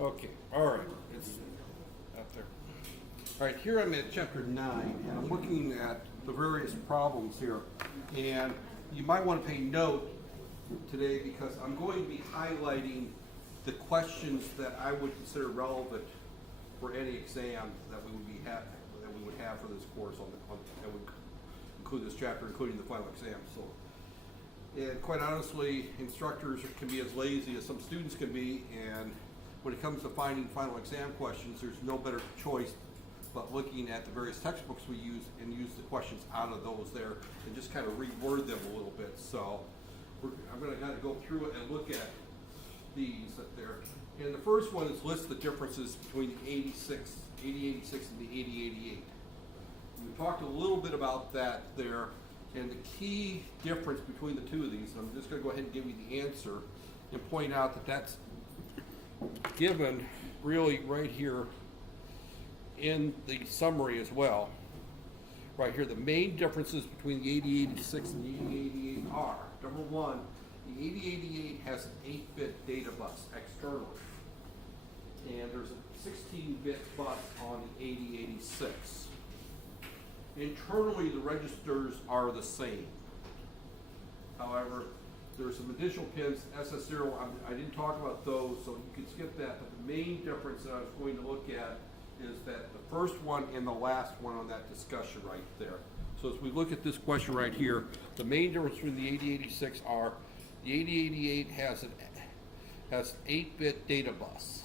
Okay, all right, it's up there. All right, here I'm at chapter 9, and I'm looking at the various problems here. And you might want to pay note today because I'm going to be highlighting the questions that I would consider relevant for any exam that we would have for this course that would include this chapter, including the final exam. So, and quite honestly, instructors can be as lazy as some students can be, and when it comes to finding final exam questions, there's no better choice but looking at the various textbooks we use and use the questions out of those there and just kind of reword them a little bit. So I'm going to kind of go through it and look at these up there. And the first one is list the differences between the 8086 and the 8088. We talked a little bit about that there, and the key difference between the two of these, I'm just going to go ahead and give you the answer and point out that that's given really right here in the summary as well. Right here, the main differences between the 8086 and the 8088 are, number one, the 8088 has an 8-bit data bus externally, and there's a 16-bit bus on the 8086. Internally, the registers are the same. However, there's some additional pins, SS0, I didn't talk about those, so you can skip that, but the main difference that I was going to look at is that the first one and the last one on that discussion right there. So as we look at this question right here, the main difference between the 8086 are the 8088 has an 8-bit data bus.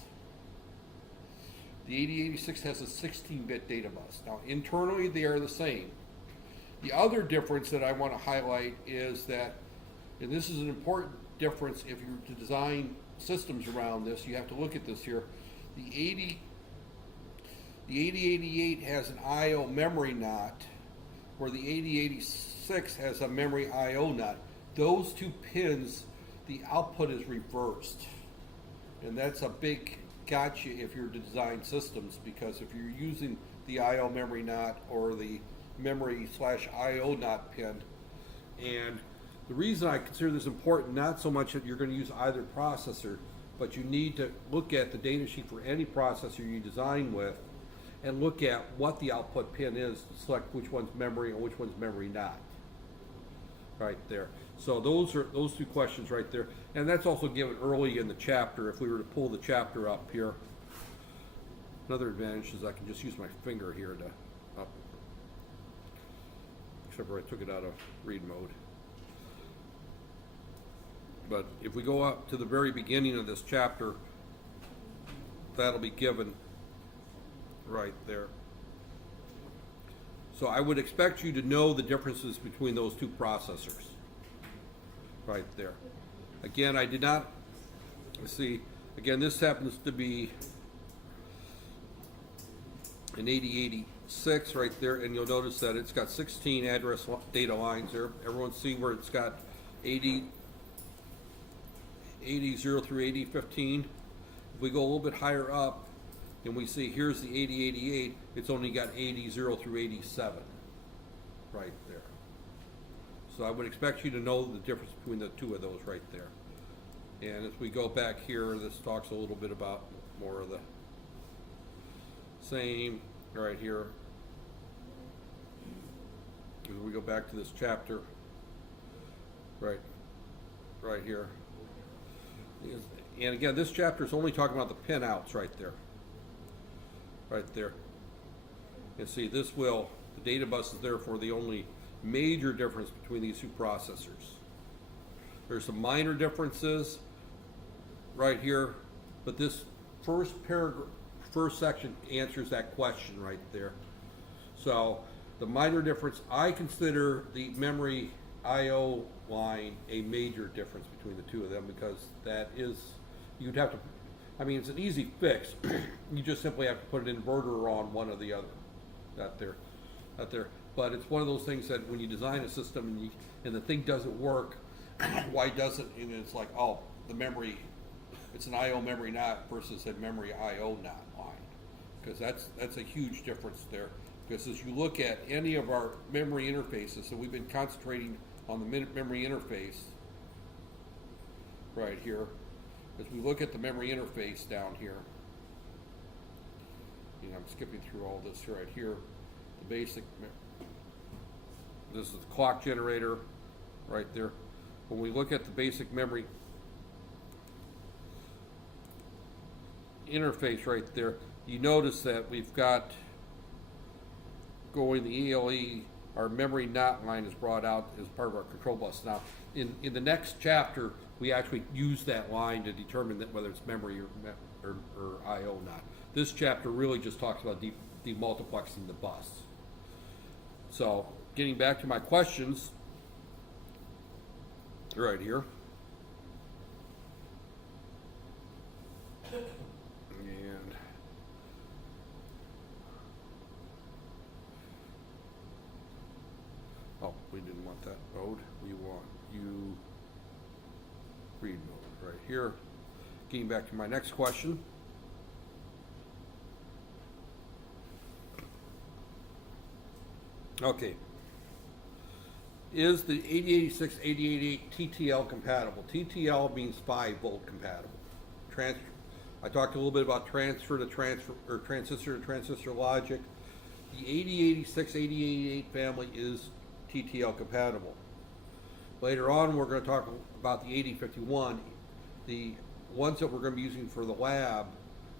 The 8086 has a 16-bit data bus. Now internally they are the same. The other difference that I want to highlight is that, and this is an important difference if you're to design systems around this, you have to look at this here. The 8088 has an I/O memory NOT, where the 8086 has a memory I/O NOT. Those two pins, the output is reversed. And that's a big gotcha if you're to design systems, because if you're using the I/O memory NOT or the memory/I/O NOT pin, and the reason I consider this important, not so much that you're going to use either processor, but you need to look at the data sheet for any processor you design with and look at what the output pin is to select which one's memory and which one's memory not. Right there. So those are those two questions right there. And that's also given early in the chapter if we were to pull the chapter up here. Another advantage is I can just use my finger here to up. Except for I took it out of read mode. But if we go up to the very beginning of this chapter, that'll be given right there. So I would expect you to know the differences between those two processors. Right there. Again, I did not see, again, this happens to be an 8086 right there, and you'll notice that it's got 16 address data lines there. Everyone see where it's got 80 0 through 8015. If we go a little bit higher up and we see here's the 8088, it's only got 80 0 through 87 right there. So I would expect you to know the difference between the two of those right there. And as we go back here, this talks a little bit about more of the same right here. As we go back to this chapter, right here. And again, this chapter is only talking about the pin outs right there. Right there. And see, this the data bus is therefore the only major difference between these two processors. There's some minor differences right here, but this first section answers that question right there. So the minor difference, I consider the memory I/O line a major difference between the two of them, because that is, you'd have to, I mean, it's an easy fix. You just simply have to put an inverter on one or the other. That there. But it's one of those things that when you design a system and the thing doesn't work, why doesn't, and it's like, oh, the memory, it's an I/O memory NOT versus a memory I/O NOT line. Because that's a huge difference there. Because as you look at any of our memory interfaces, so we've been concentrating on the memory interface right here. As we look at the memory interface down here, I'm skipping through all this right here. The basic, this is the clock generator right there. When we look at the basic memory interface right there, you notice that we've got going the ELE, our memory NOT line is brought out as part of our control bus. Now, in the next chapter, we actually use that line to determine that whether it's memory or I/O not. This chapter really just talks about demultiplexing the bus. So, getting back to my questions, right here. And oh, we didn't want that mode. We want you read mode right here. Getting back to my next question. Okay. Is the 8086, 8088 TTL compatible? TTL means 5-volt compatible. I talked a little bit about transistor to transistor logic. The 8086, 8088 family is TTL compatible. Later on, we're going to talk about the 8051. The ones that we're going to be using for the lab,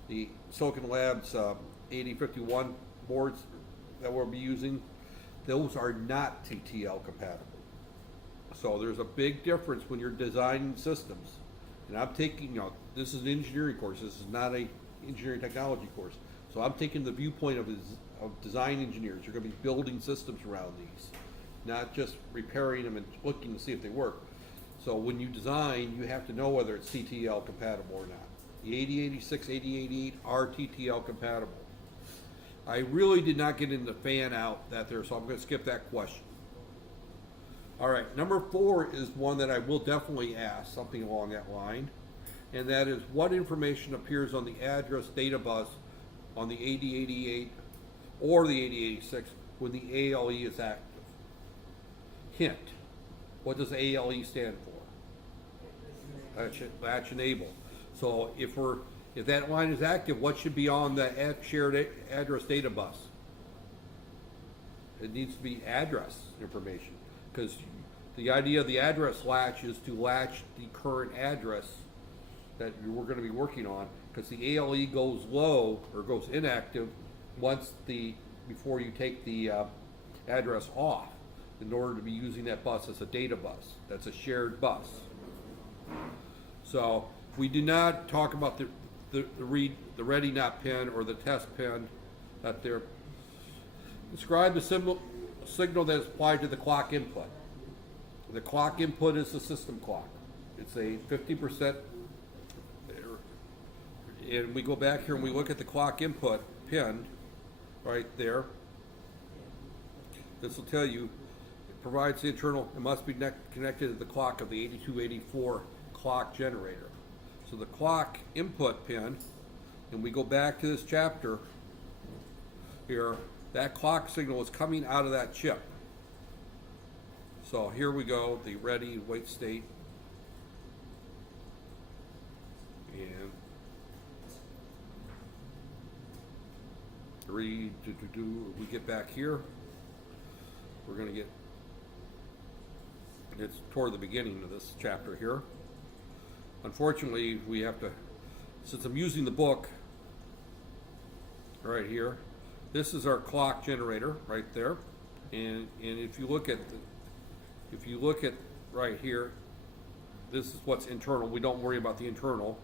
the Silicon Labs 8051 boards that we'll be using, those are not TTL compatible. So there's a big difference when you're designing systems. And I'm taking, this is an engineering course. This is not a engineering technology course. So I'm taking the viewpoint of design engineers. You're going to be building systems around these, not just repairing them and looking to see if they work. So when you design, you have to know whether it's TTL compatible or not. The 8086, 8088 are TTL compatible. I really did not get into fan out that there, so I'm going to skip that question. All right, number 4 is one that I will definitely ask, something along that line, and that is what information appears on the address data bus on the 8088 or the 8086 when the ALE is active. Hint, what does ALE stand for? Latch enable. So if that line is active, what should be on the shared address data bus? It needs to be address information, because the idea of the address latch is to latch the current address that we're going to be working on, because the ALE goes low or goes inactive before you take the address off, in order to be using that bus as a data bus. That's a shared bus. So we do not talk about the ready not pin or the test pin that they're. Describe the signal that is applied to the clock input. The clock input is the system clock. It's a 50%, and we go back here and we look at the clock input pin right there. This will tell you it provides the internal, it must be connected to the clock of the 8284 clock generator. So the clock input pin, and we go back to this chapter here, that clock signal is coming out of that chip. So here we go, the ready wait state. And we get back here, we're going to get, it's toward the beginning of this chapter here. Unfortunately, we have to, since I'm using the book right here, this is our clock generator right there, and if you look at right here, this is what's internal. We don't worry about the internal,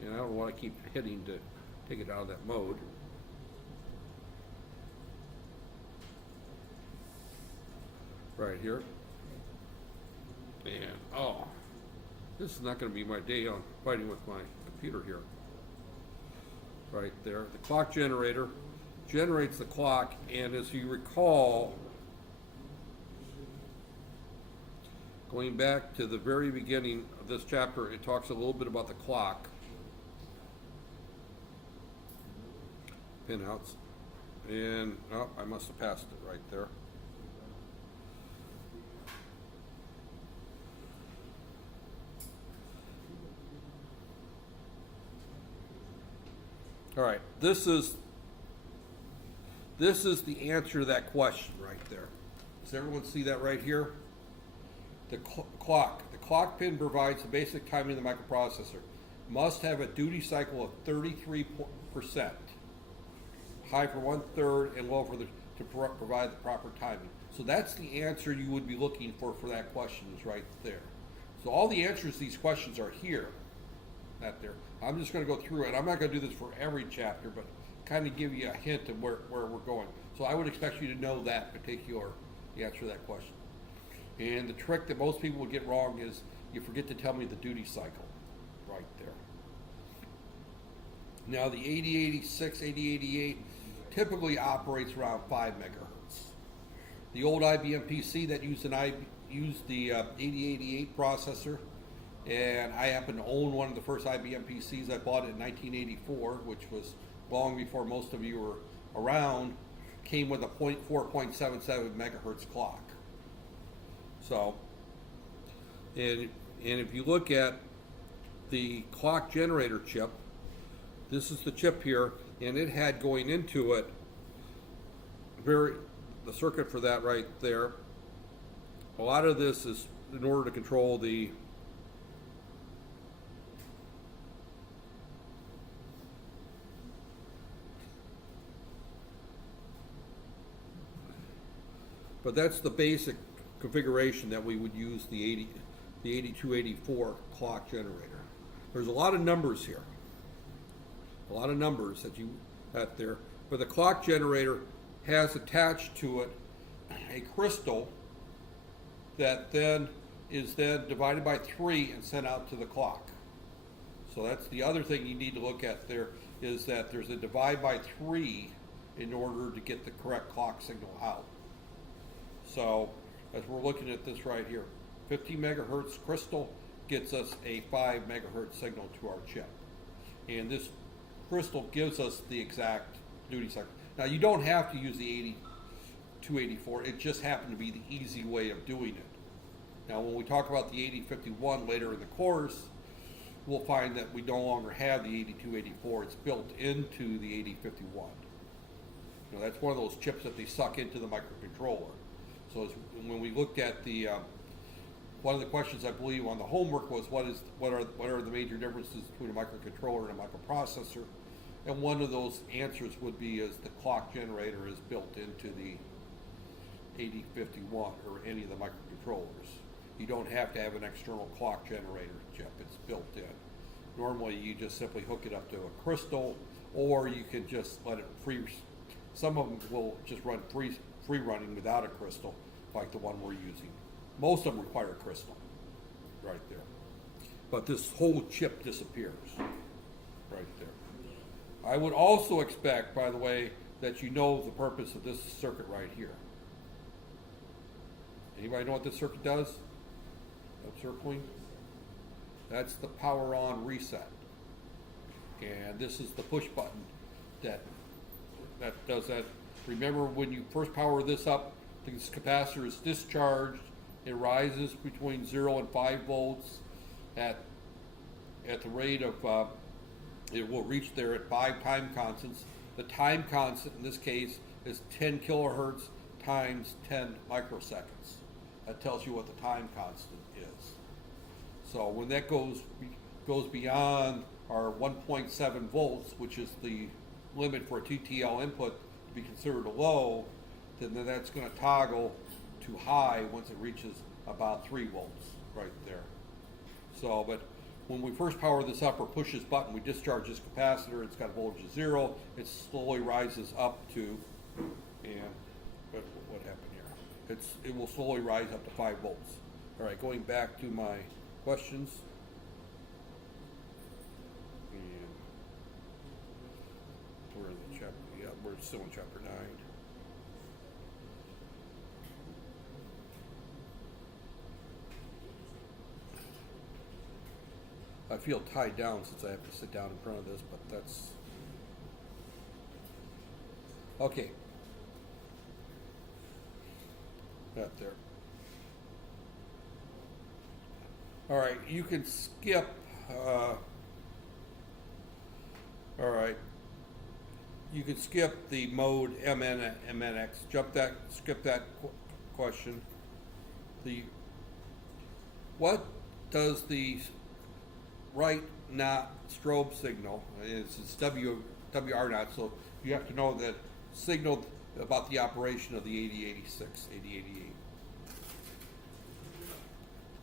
and I don't want to keep hitting to take it out of that mode. Right here. And oh, this is not going to be my day on fighting with my computer here. Right there, the clock generator generates the clock, and as you recall, going back to the very beginning of this chapter, it talks a little bit about the clock pinouts, and oh, I must have passed it right there. All right, this is the answer to that question right there. Does everyone see that right here? The clock. The clock pin provides the basic timing of the microprocessor. Must have a duty cycle of 33%, high for 1/3 and low for to provide the proper timing. So that's the answer you would be looking for that question is right there. So all the answers to these questions are here, not there. I'm just going to go through it. I'm not going to do this for every chapter, but kind of give you a hint of where we're going. So I would expect you to know that particular answer to that question. And the trick that most people would get wrong is you forget to tell me the duty cycle right there. Now the 8086, 8088 typically operates around 5 megahertz. The old IBM PC that used the 8088 processor, and I happen to own one of the first IBM PCs. I bought it in 1984, which was long before most of you were around, came with a 4.77 megahertz clock. So, and if you look at the clock generator chip, this is the chip here, and it had going into it the circuit for that right there. A lot of this is in order to control the but that's the basic configuration that we would use the 8284 clock generator. There's a lot of numbers here. A lot of numbers that you got there. But the clock generator has attached to it a crystal that then is divided by 3 and sent out to the clock. So that's the other thing you need to look at there, is that there's a divide by 3 in order to get the correct clock signal out. So as we're looking at this right here, 50 megahertz crystal gets us a 5 megahertz signal to our chip. And this crystal gives us the exact duty cycle. Now you don't have to use the 8284, it just happened to be the easy way of doing it. Now when we talk about the 8051 later in the course, we'll find that we no longer have the 8284, it's built into the 8051. You know, that's one of those chips that they suck into the microcontroller. So when we looked at the, one of the questions I believe on the homework was what are the major differences between a microcontroller and a microprocessor? And one of those answers would be is the clock generator is built into the 8051 or any of the microcontrollers. You don't have to have an external clock generator chip, it's built in. Normally you just simply hook it up to a crystal, or you can just let it free. Some of them will just run free running without a crystal, like the one we're using. Most of them require a crystal, right there. But this whole chip disappears, right there. I would also expect, by the way, that you know the purpose of this circuit right here. Anybody know what this circuit does? Circling? That's the power on reset. And this is the push button that does that. Remember when you first power this up, this capacitor is discharged. It rises between 0 and 5 volts at the rate of, it will reach there at 5 time constants. The time constant in this case is 10 kilohertz times 10 microseconds. That tells you what the time constant is. So when that goes beyond our 1.7 volts, which is the limit for a TTL input to be considered a low, then that's going to toggle to high once it reaches about 3 volts right there. So, but when we first power this up or push this button, we discharge this capacitor. It's got a voltage of 0. It slowly rises up to, and what happened here? It will slowly rise up to 5 volts. All right, going back to my questions. And we're in the chapter. Yeah, we're still in chapter 9. I feel tied down since I have to sit down in front of this, but that's okay. Got there. All right, you can skip. All right, you could skip the mode MNX, skip that question. What does the right not strobe signal, it's WR not, so you have to know that signaled about the operation of the 8086, 8088.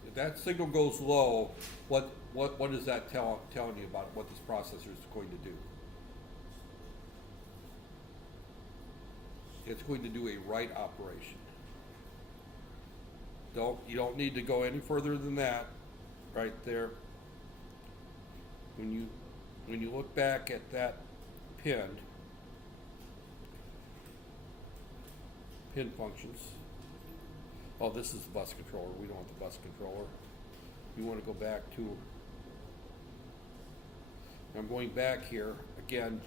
If that signal goes low, what is that telling you about what this processor is going to do? It's going to do a write operation. You don't need to go any further than that, right there. When you look back at that pin functions. Oh, this is the bus controller. We don't want the bus controller. You want to go back to. I'm going back here again.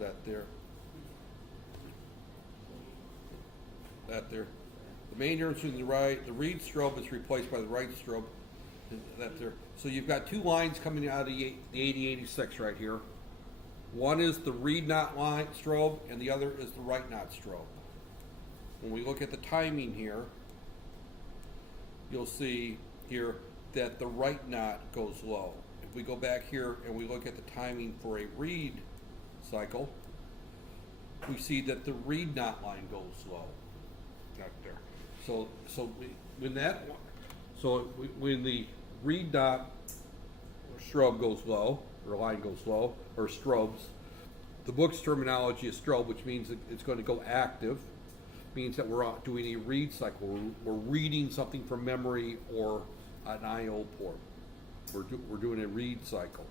That there. The main difference between the read strobe is replaced by the write strobe. That there. So you've got two lines coming out of the 8086 right here. One is the read not line strobe, and the other is the write not strobe. When we look at the timing here, you'll see here that the write not goes low. If we go back here and we look at the timing for a read cycle, we see that the read not line goes low. Right there. When the read not strobe goes low, or line goes low, or strobes, the book's terminology is strobe, which means it's going to go active. Means that we're doing a read cycle. We're reading something from memory or an I/O port. We're doing a read cycle.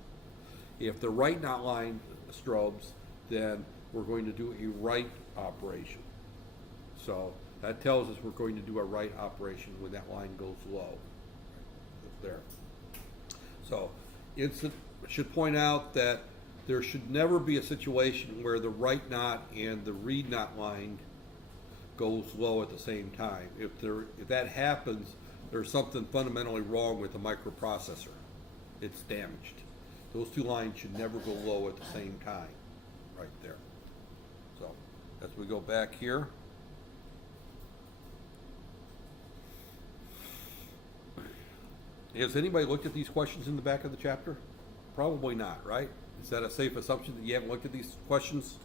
If the write not line strobes, then we're going to do a write operation. So that tells us we're going to do a write operation when that line goes low. There. So should point out that there should never be a situation where the write not and the read not line goes low at the same time. If that happens, there's something fundamentally wrong with the microprocessor. It's damaged. Those two lines should never go low at the same time, right there. So as we go back here, has anybody looked at these questions in the back of the chapter? Probably not, right? Is that a safe assumption that you haven't looked at these questions?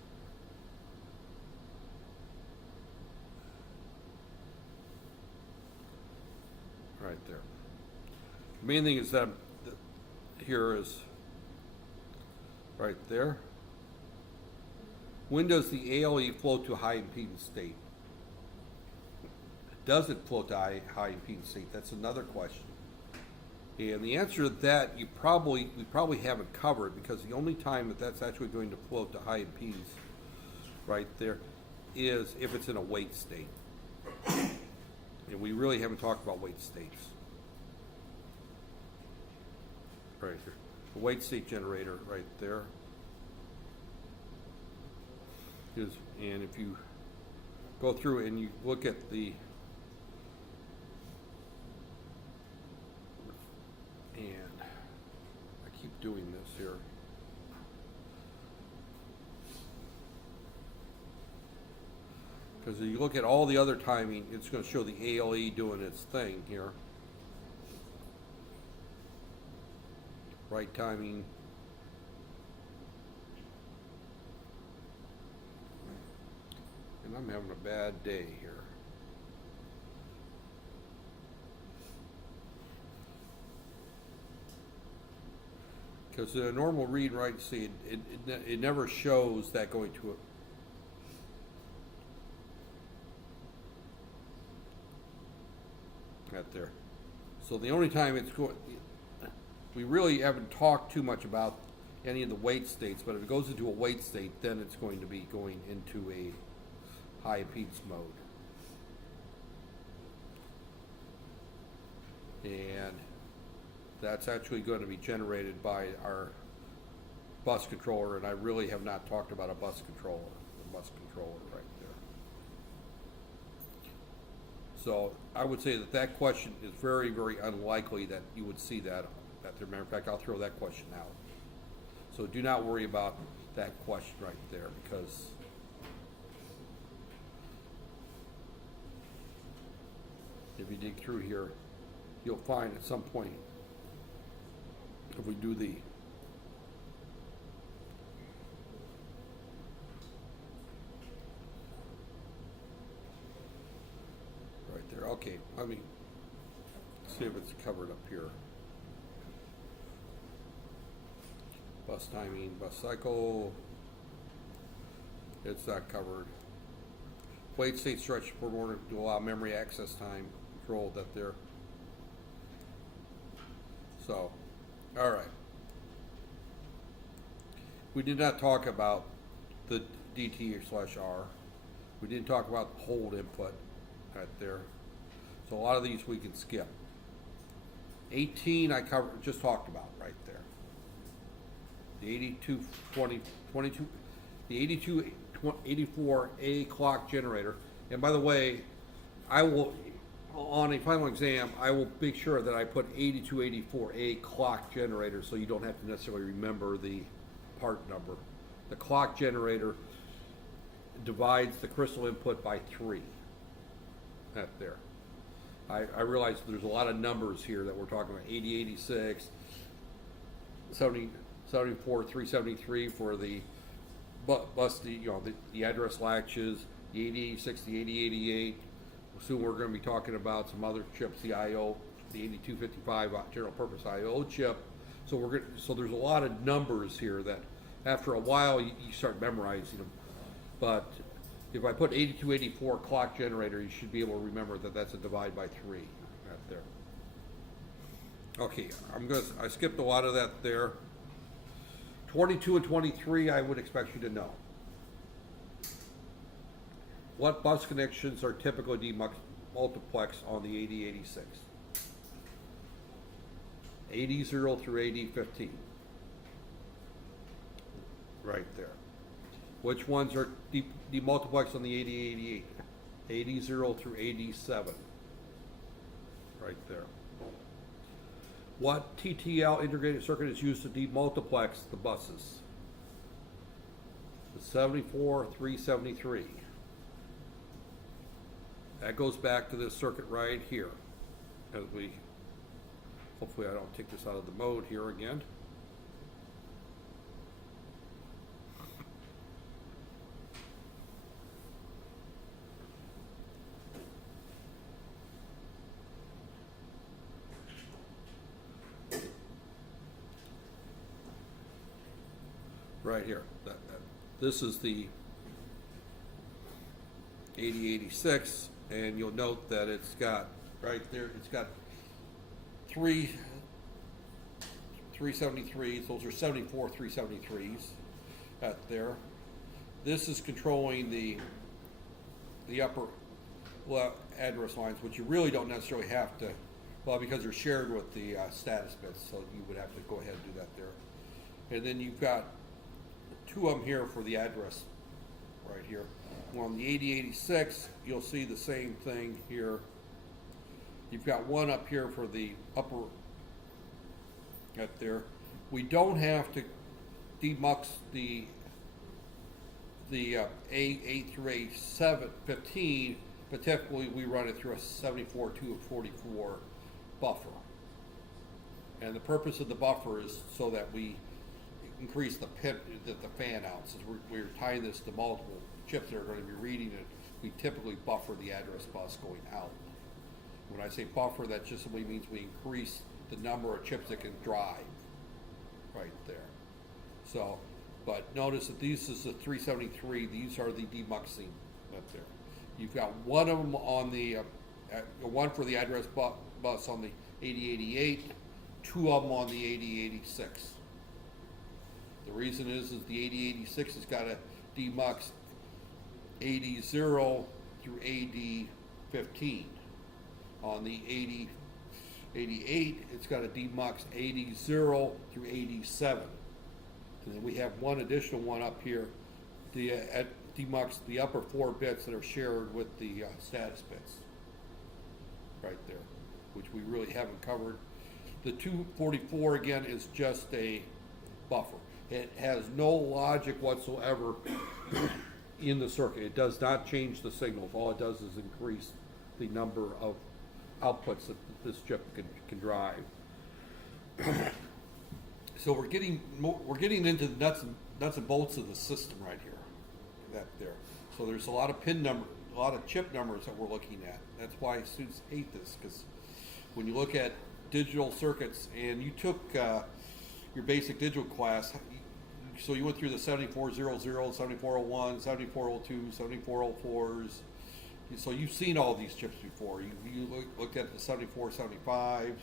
Right there. The main thing is that here is right there. When does the ALE flow to high impedance state? Does it flow to high impedance state? That's another question. And the answer to that we probably haven't covered, because the only time that that's actually going to flow to high impedance right there is if it's in a wait state. And we really haven't talked about wait states. Right here. The wait state generator right there. And if you go through and you look at and I keep doing this here. Because if you look at all the other timing, it's going to show the ALE doing its thing here. Right timing. And I'm having a bad day here. Because in a normal read write state, it never shows that going to a right there. So the only time it's going, we really haven't talked too much about any of the wait states, but if it goes into a wait state, then it's going to be going into a high impedance mode. And that's actually going to be generated by our bus controller, and I really have not talked about a bus controller, right there. So I would say that that question is very, very unlikely that you would see that. Matter of fact, I'll throw that question out. So do not worry about that question right there, because if you dig through here, you'll find at some point, if we do the right there. Okay, let me see if it's covered up here. Bus timing, bus cycle. It's not covered. Wait state stretch support order to allow memory access time control that there. So, all right. We did not talk about the DT/R. We didn't talk about hold input right there. So a lot of these we can skip. 18 I just talked about right there. The 8222, the 8284A clock generator. And by the way, I will, on a final exam, I will make sure that I put 8284A clock generator so you don't have to necessarily remember the part number. The clock generator divides the crystal input by 3. That there. I realize there's a lot of numbers here that we're talking about. 8086, 74, 373 for the bus, the address latches, the 8086, the 8088. Soon we're going to be talking about some other chips, the I/O, the 8255 general purpose I/O chip. So so there's a lot of numbers here that after a while you start memorizing them. But if I put 8284 clock generator, you should be able to remember that that's a divide by 3 right there. Okay, I skipped a lot of that there. 22 and 23, I would expect you to know. What bus connections are typically demultiplex on the 8086? 80 through 8015. Right there. Which ones are demultiplex on the 8088? 80 through 87. Right there. What TTL integrated circuit is used to demultiplex the buses? The 74373. That goes back to this circuit right here. As we, hopefully I don't take this out of the mode here again. Right here. This is the 8086, and you'll note that it's got right there. It's got 373s. Those are 74 373s out there. This is controlling the upper address lines, which you really don't necessarily have to. Well, because they're shared with the status bits, so you would have to go ahead and do that there. And then you've got 2 of them here for the address right here. On the 8086, you'll see the same thing here. You've got 1 up here for the upper right there. We don't have to demux the A8 through A15, but typically we run it through a 74-244 buffer. And the purpose of the buffer is so that we increase the fan out. Since we're tying this to multiple chips that are going to be reading it, we typically buffer the address bus going out. When I say buffer, that just simply means we increase the number of chips that can drive right there. So, but notice that these is the 373, these are the demuxing up there. You've got 1 of them on the, 1 for the address bus on the 8088, 2 of them on the 8086. The reason is the 8086 has got to demux 80 through AD15. On the 8088, it's got to demux 80 through 87. And then we have 1 additional one up here, demux the upper 4 bits that are shared with the status bits. right there, which we really haven't covered. The 244 again is just a buffer. It has no logic whatsoever in the circuit. It does not change the signals. All it does is increase the number of outputs that this chip can drive. So we're getting into the nuts and bolts of the system right here. That there. So there's a lot of a lot of chip numbers that we're looking at. That's why students hate this, because when you look at digital circuits, and you took your basic digital class, so you went through the 7400, 7401, 7402, 7404s. So you've seen all these chips before. You looked at the 7475s,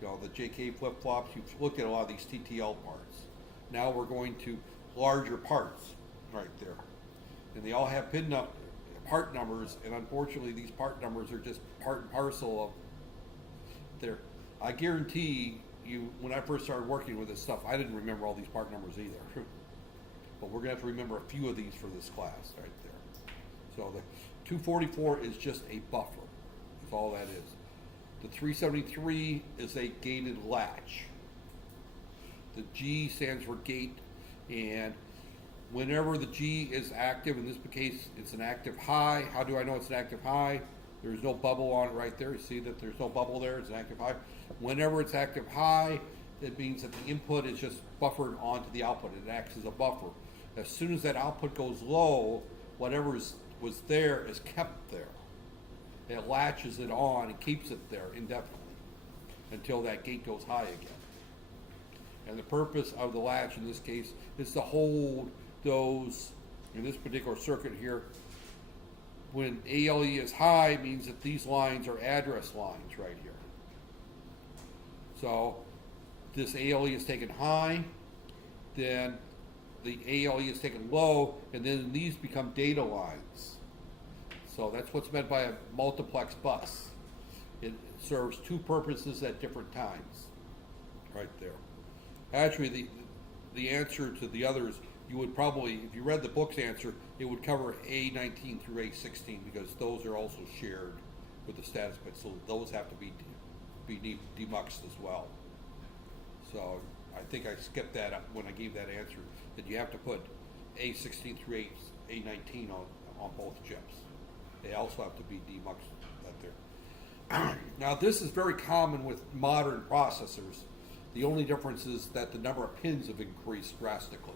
the JK flip-flops. You've looked at a lot of these TTL parts. Now we're going to larger parts right there. And they all have part numbers, and unfortunately these part numbers are just part and parcel of their. I guarantee you, when I first started working with this stuff, I didn't remember all these part numbers either. But we're going to have to remember a few of these for this class right there. So the 244 is just a buffer. That's all that is. The 373 is a gated latch. The G stands for gate, and whenever the G is active, in this case it's an active high. How do I know it's an active high? There's no bubble on it right there. You see that there's no bubble there. It's an active high. Whenever it's active high, it means that the input is just buffered onto the output. It acts as a buffer. As soon as that output goes low, whatever was there is kept there. It latches it on and keeps it there indefinitely until that gate goes high again. And the purpose of the latch in this case is to hold those, in this particular circuit here, when ALE is high, it means that these lines are address lines right here. So this ALE is taken high, then the ALE is taken low, and then these become data lines. So that's what's meant by a multiplex bus. It serves two purposes at different times, right there. Actually, the answer to the others, you would probably, if you read the book's answer, it would cover A19 through A16, because those are also shared with the status bits, so those have to be demuxed as well. So I think I skipped that up when I gave that answer, that you have to put A16 through A19 on both chips. They also have to be demuxed right there. Now this is very common with modern processors. The only difference is that the number of pins have increased drastically.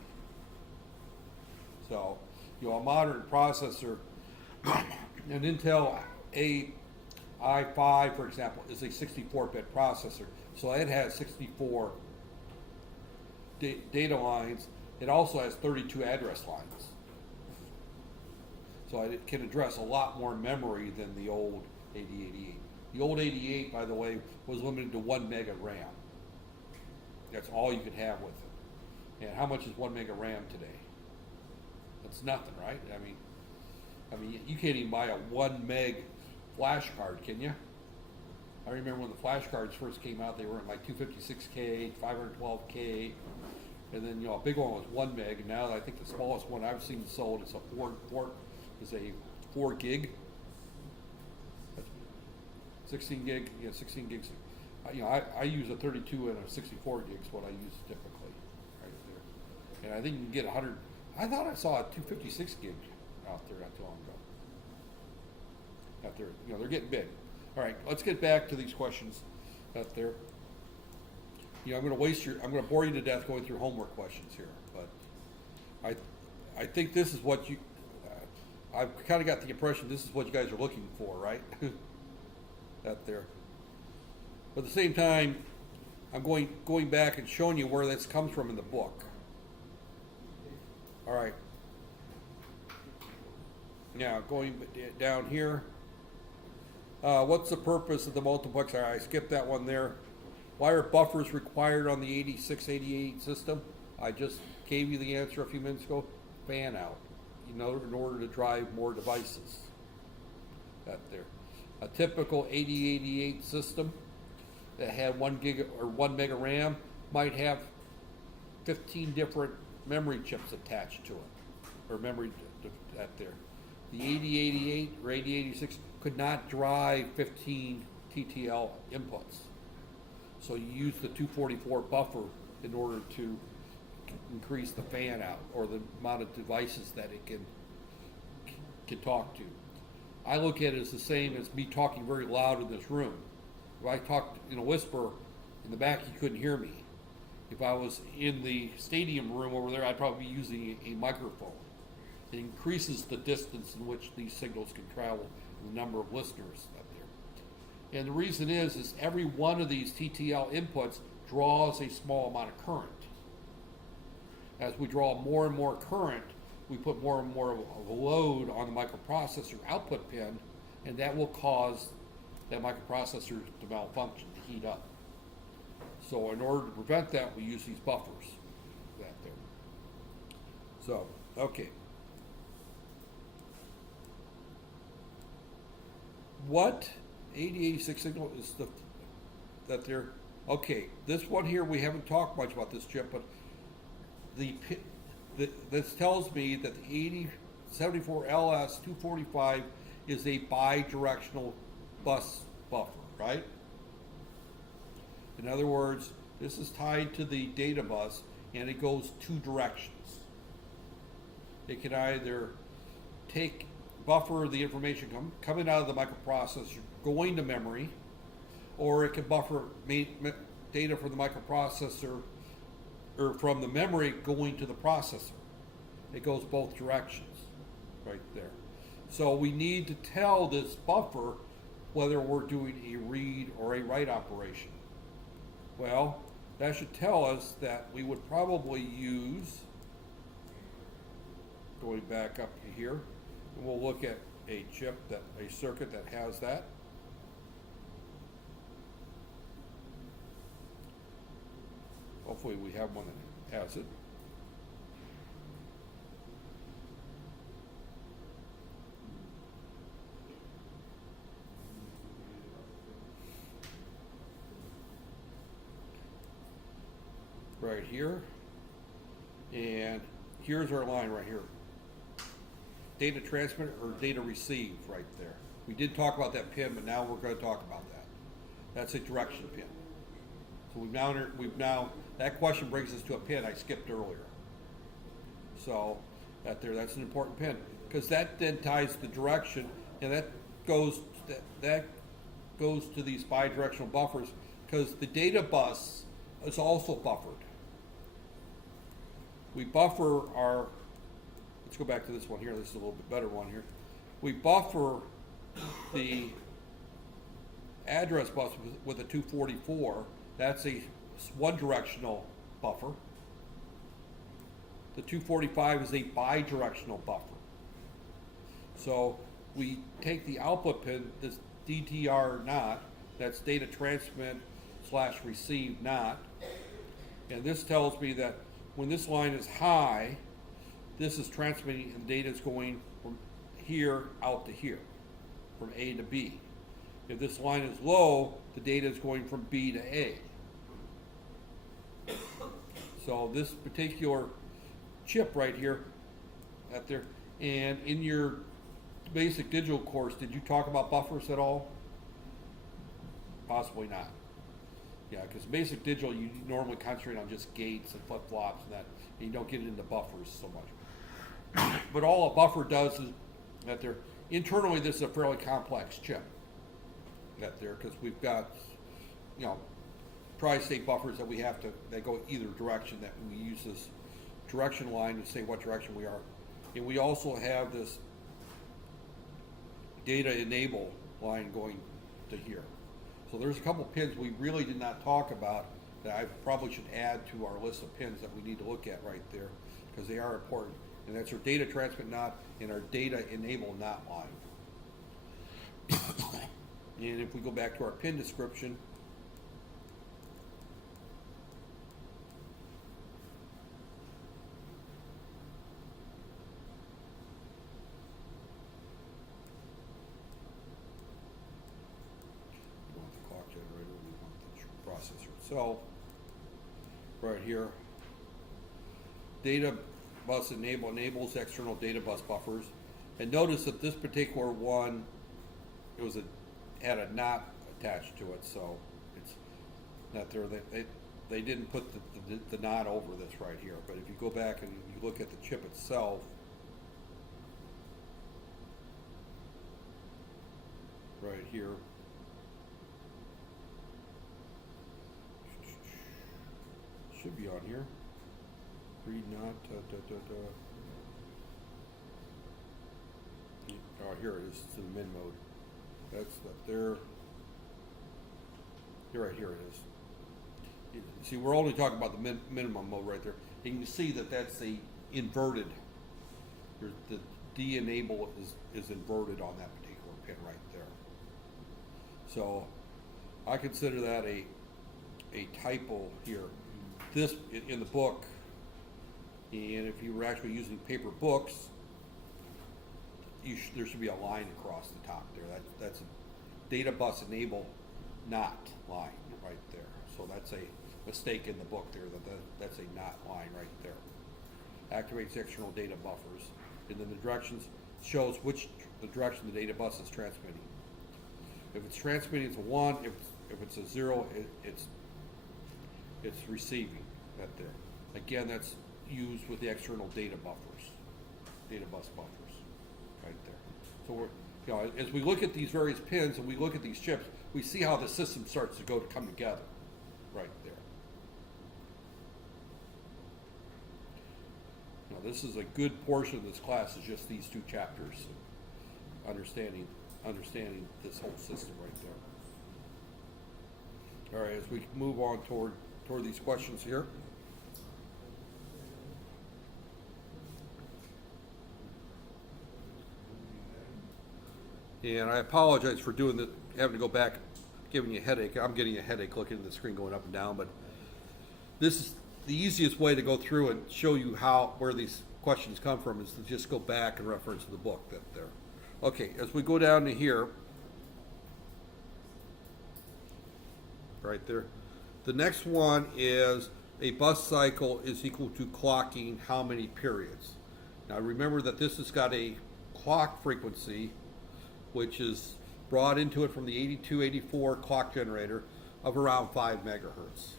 So, a modern processor, an Intel i5, for example, is a 64-bit processor. So it has 64 data lines. It also has 32 address lines. So it can address a lot more memory than the old 8088. The old 88, by the way, was limited to 1 mega RAM. That's all you could have with it. And how much is 1 mega RAM today? That's nothing, right? I mean, you can't even buy a 1 meg flash card, can you? I remember when the flash cards first came out, they were in like 256K, 512K, and then a big one was 1 meg. And now I think the smallest one I've seen sold is a 4 gig, 16 gig, 16 gigs. I use a 32 and a 64 gigs, what I use typically, right there. And I think you can get 100. I thought I saw a 256 gig out there not too long ago. Out there, they're getting big. All right, let's get back to these questions out there. I'm going to bore you to death going through homework questions here, but I think this is what you. I've kind of got the impression this is what you guys are looking for, right? Out there. But at the same time, I'm going back and showing you where this comes from in the book. All right. Now, going down here. What's the purpose of the multiplexer? I skipped that one there. Why are buffers required on the 8688 system? I just gave you the answer a few minutes ago. Fan out, in order to drive more devices. That there. A typical 8088 system that had 1 gig or 1 mega RAM might have 15 different memory chips attached to it, or memory that there. The 8088 or 8086 could not drive 15 TTL inputs. So you use the 244 buffer in order to increase the fan out, or the amount of devices that it can talk to. I look at it as the same as me talking very loud in this room. If I talked in a whisper in the back, you couldn't hear me. If I was in the stadium room over there, I'd probably be using a microphone. It increases the distance in which these signals can travel and the number of listeners up there. And the reason is every one of these TTL inputs draws a small amount of current. As we draw more and more current, we put more and more of a load on the microprocessor output pin, and that will cause that microprocessor to malfunction, to heat up. So in order to prevent that, we use these buffers. That there. So, okay. What 8086 signal is that there? Okay, this one here, we haven't talked much about this chip, but this tells me that the 8074LS245 is a bidirectional bus buffer, right? In other words, this is tied to the data bus, and it goes two directions. It can either buffer the information coming out of the microprocessor, going to memory, or it can buffer data from the microprocessor, or from the memory going to the processor. It goes both directions, right there. So we need to tell this buffer whether we're doing a read or a write operation. Well, that should tell us that we would probably use, going back up to here, and we'll look at a circuit that has that. Hopefully we have one that has it. Right here, and here's our line right here. Data transmit or data receive right there. We did talk about that pin, but now we're going to talk about that. That's a direction pin. So we've now that question brings us to a pin I skipped earlier. So that's an important pin, because that then ties the direction, and that goes to these bidirectional buffers, because the data bus is also buffered. We buffer let's go back to this one here. This is a little bit better one here. We buffer the address bus with a 244. That's a one directional buffer. The 245 is a bidirectional buffer. So we take the output pin, this DTR not, that's data transmit / receive not, and this tells me that when this line is high, this is transmitting and data is going from here out to here, from A to B. If this line is low, the data is going from B to A. So this particular chip right here, up there, and in your basic digital course, did you talk about buffers at all? Possibly not. Yeah, because basic digital, you normally concentrate on just gates and flip-flops and that, and you don't get into buffers so much. But all a buffer does is that internally this is a fairly complex chip because we've got, tri-state buffers that go either direction, that we use this direction line to say what direction we are. And we also have this data enable line going to here. So there's a couple pins we really did not talk about that I probably should add to our list of pins that we need to look at right there, because they are important. And that's our data transmit not and our data enable not line. And if we go back to our pin description, so, right here, data bus enables external data bus buffers. And notice that this particular one, had a not attached to it, so it's not there. They didn't put the knot over this right here, but if you go back and you look at the chip itself, right here, should be on here. Read knot. Oh, here it is. It's in min mode. That's not there. Right here it is. See, we're only talking about the minimum mode right there. And you can see that that's a inverted. The D enable is inverted on that particular pin right there. So I consider that a typo here. This in the book, and if you were actually using paper books, there should be a line across the top there. That's a data bus enable not line right there. So that's a mistake in the book there. That's a not line right there. Activates external data buffers, and then the directions shows the direction the data bus is transmitting. If it's transmitting, it's a 1. If it's a 0, it's receiving that there. Again, that's used with the external data buffers, data bus buffers, right there. So as we look at these various pins and we look at these chips, we see how the system starts to come together, right there. Now, this is a good portion of this class is just these 2 chapters, understanding this whole system right there. All right, as we move on toward these questions here. And I apologize for having to go back, giving you a headache. I'm getting a headache looking at the screen going up and down, but this is the easiest way to go through and show you where these questions come from is to just go back and reference the book that there. Okay, as we go down to here, right there, the next one is a bus cycle is equal to clocking how many periods. Now remember that this has got a clock frequency which is brought into it from the 8284 clock generator of around 5 megahertz.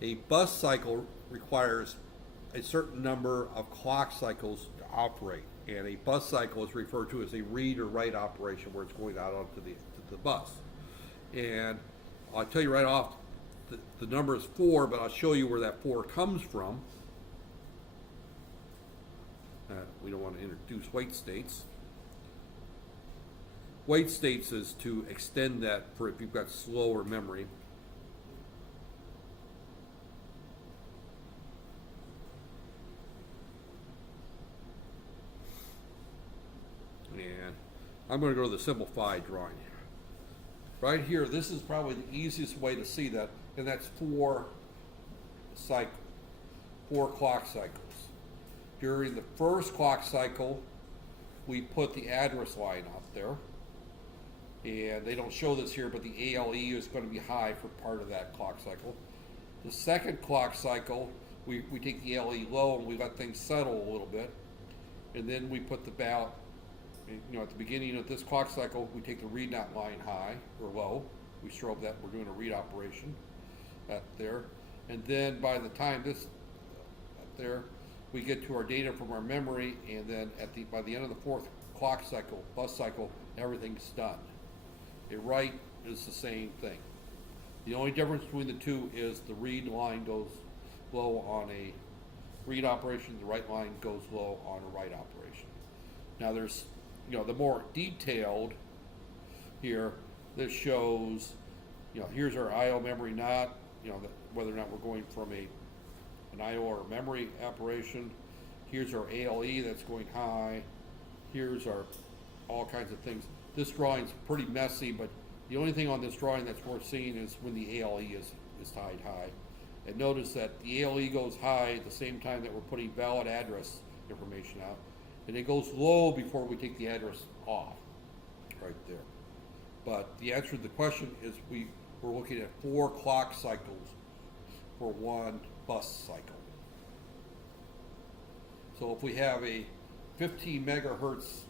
A bus cycle requires a certain number of clock cycles to operate, and a bus cycle is referred to as a read or write operation where it's going out onto the bus. And I'll tell you right off, the number is 4, but I'll show you where that 4 comes from. We don't want to introduce wait states. Wait states is to extend that for if you've got slower memory. And I'm going to go to the simplified drawing. Right here, this is probably the easiest way to see that, and that's 4 clock cycles. During the first clock cycle, we put the address line up there. And they don't show this here, but the ALE is going to be high for part of that clock cycle. The second clock cycle, we take the ALE low and we let things settle a little bit. And then we put at the beginning of this clock cycle, we take the read not line high or low. We strobe that we're doing a read operation there. And then by the time we get to our data from our memory, and then by the end of the 4th clock cycle, bus cycle, everything's done. A write is the same thing. The only difference between the 2 is the read line goes low on a read operation, the write line goes low on a write operation. Now there's, the more detailed here, this shows, here's our IO memory not, whether or not we're going from an IO or a memory operation. Here's our ALE that's going high. Here's our all kinds of things. This drawing's pretty messy, but the only thing on this drawing that's worth seeing is when the ALE is tied high. And notice that the ALE goes high at the same time that we're putting valid address information out. And it goes low before we take the address off, right there. But the answer to the question is we're looking at 4 clock cycles for 1 bus cycle. So if we have a 15 megahertz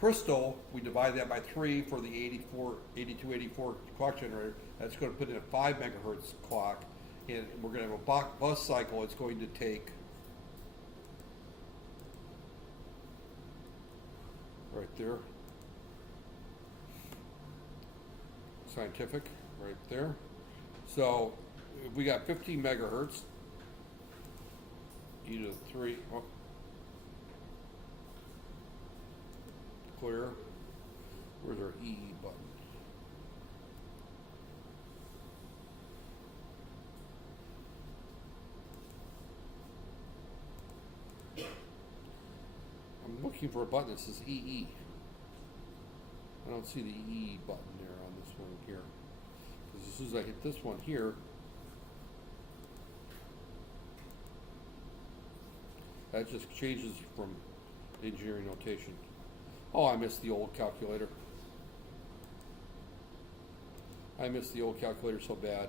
crystal, we divide that by 3 for the 8284 clock generator. That's going to put in a 5 megahertz clock, and we're going to have a bus cycle. It's going to take right there, scientific, right there. So if we got 15 megahertz, e to the 3, oh, clear. Where's our E button? I'm looking for a button that says EE. I don't see the E button there on this one here. Because as soon as I hit this one here, that just changes from engineering notation. Oh, I missed the old calculator. I missed the old calculator so bad.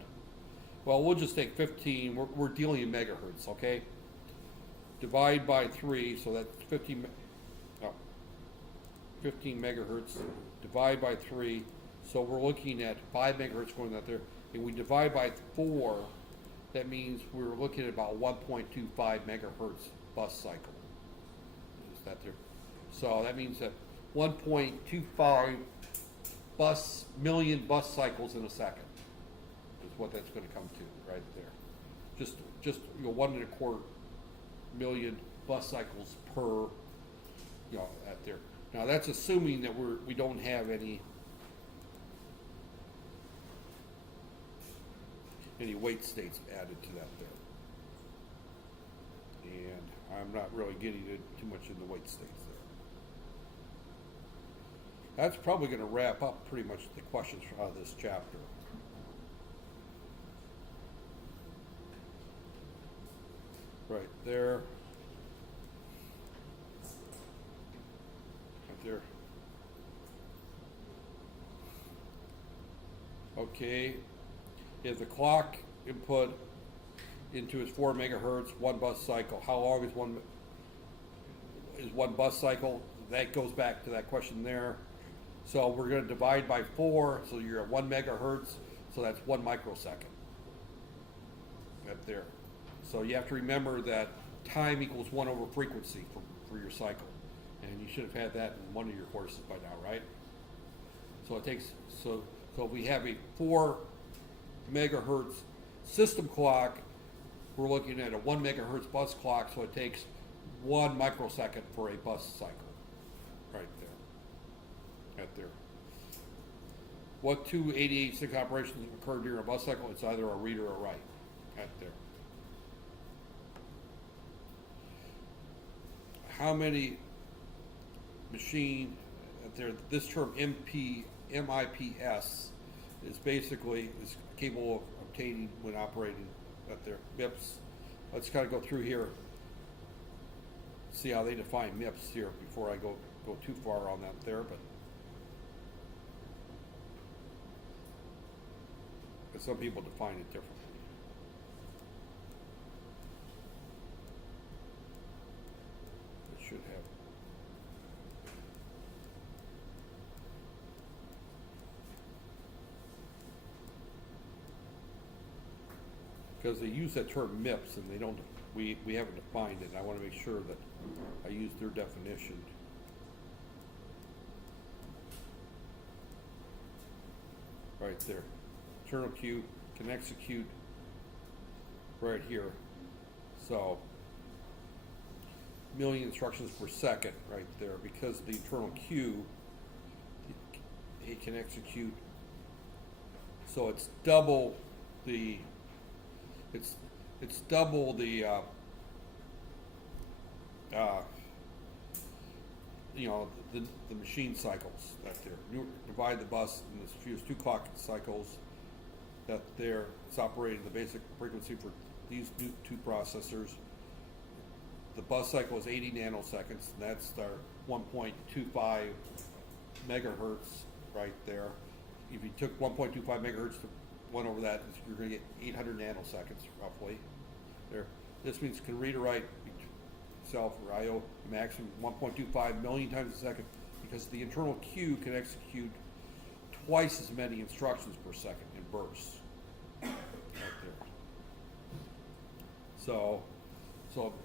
Well, we'll just take 15. We're dealing in megahertz, okay? Divide by 3, so that's 15 megahertz. Divide by 3, so we're looking at 5 megahertz going out there. And we divide by 4, that means we're looking at about 1.25 megahertz bus cycle. Is that there? So that means that 1.25 million bus cycles in a second is what that's going to come to right there. Just 1.25 million bus cycles per, at there. Now that's assuming that we don't have any weight states added to that there. And I'm not really getting too much in the weight states there. That's probably going to wrap up pretty much the questions out of this chapter. Right there. Right there. Okay. If the clock input into its 4 megahertz, 1 bus cycle, how long is one bus cycle? That goes back to that question there. So we're going to divide by 4, so you're at 1 megahertz, so that's 1 microsecond. Right there. So you have to remember that time equals 1 over frequency for your cycle. And you should have had that in one of your courses by now, right? So it takes, so if we have a 4 megahertz system clock, we're looking at a 1 megahertz bus clock, so it takes 1 microsecond for a bus cycle. Right there. Right there. What 2 8086 operations occur during a bus cycle? It's either a read or a write. Right there. How many machine, this term MIPS is basically capable of obtaining when operating at their MIPS. Let's kind of go through here, see how they define MIPS here before I go too far on that there, but some people define it differently. It should have. Because they use that term MIPS and they don't, we haven't defined it, and I want to make sure that I use their definition. Right there. Internal queue can execute right here. So, million instructions per second right there, because the internal queue, it can execute. So it's double the, it's double the, the machine cycles right there. You divide the bus in this fuse 2 clock cycles that there. It's operating the basic frequency for these 2 processors. The bus cycle is 80 nanoseconds, and that's our 1.25 megahertz right there. If you took 1.25 megahertz to 1 over that, you're going to get 800 nanoseconds roughly there. This means can read or write itself or I/O maximum 1.25 million times a second because the internal queue can execute twice as many instructions per second in bursts. Right there. So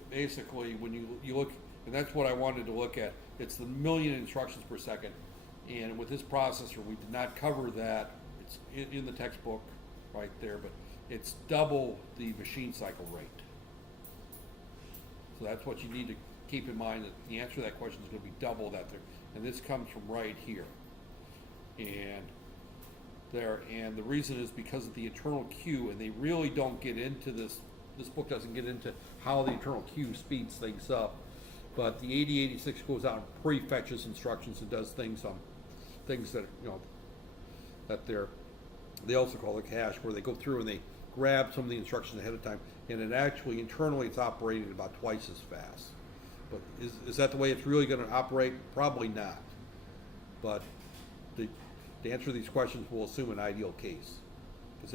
basically, when you look, and that's what I wanted to look at, it's the million instructions per second, and with this processor, we did not cover that. It's in the textbook right there, but it's double the machine cycle rate. So that's what you need to keep in mind, that the answer to that question is going to be double that there, and this comes from right here. And the reason is because of the internal queue, and they really don't get into this. This book doesn't get into how the internal queue speeds things up, but the 8086 goes out and prefetches instructions and does things on things that that they also call the cache, where they go through and they grab some of the instructions ahead of time, and it actually internally it's operating about twice as fast. But is that the way it's really going to operate? Probably not. But to answer these questions, we'll assume an ideal case, because